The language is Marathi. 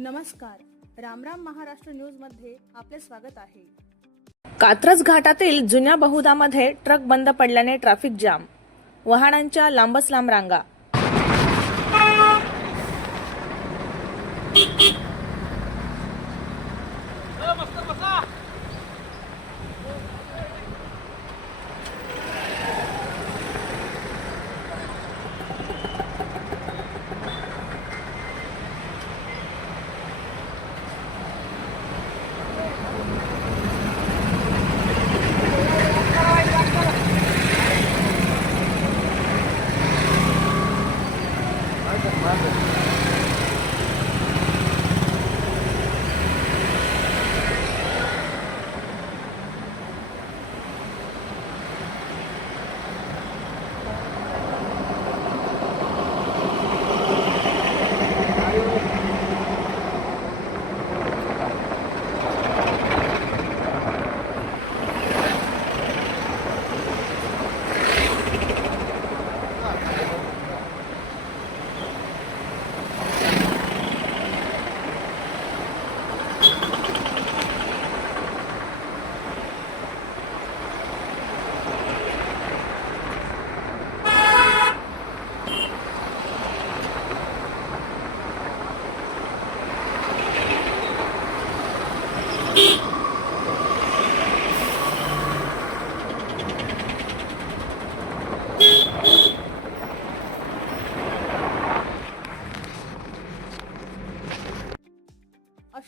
नमस्कार. रामराम महाराष्ट्र न्यूजमध्ये आपले स्वागत आहे. कात्रज घाटातील जुन्या बहुदामध्ये ट्रक बंद पडल्याने ट्रॅफिक जाम. वाहनांच्या लांबच लांब रांगा Margaret.